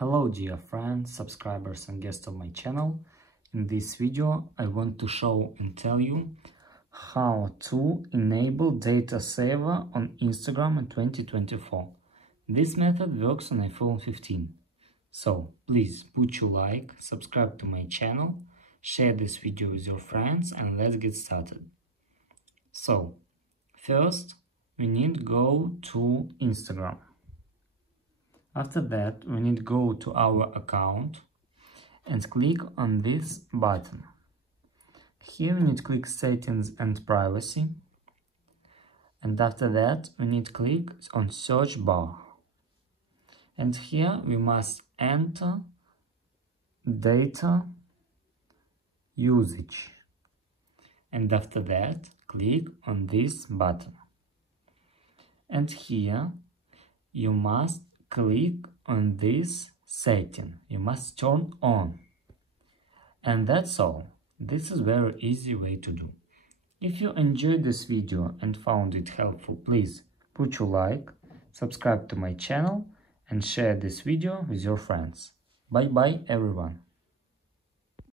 Hello dear friends, subscribers and guests of my channel. In this video I want to show and tell you how to enable data saver on Instagram in 2024. This method works on iPhone 15. So please put your like, subscribe to my channel, share this video with your friends and let's get started. So first we need to go to Instagram. After that, we need to go to our account and click on this button. Here we need to click Settings and Privacy. And after that, we need to click on Search bar. And here we must enter data usage. And after that, click on this button. And here you must click on this setting. You must turn on. And that's all. This is very easy way to do. If you enjoyed this video and found it helpful, please put your like, subscribe to my channel and share this video with your friends. Bye bye everyone.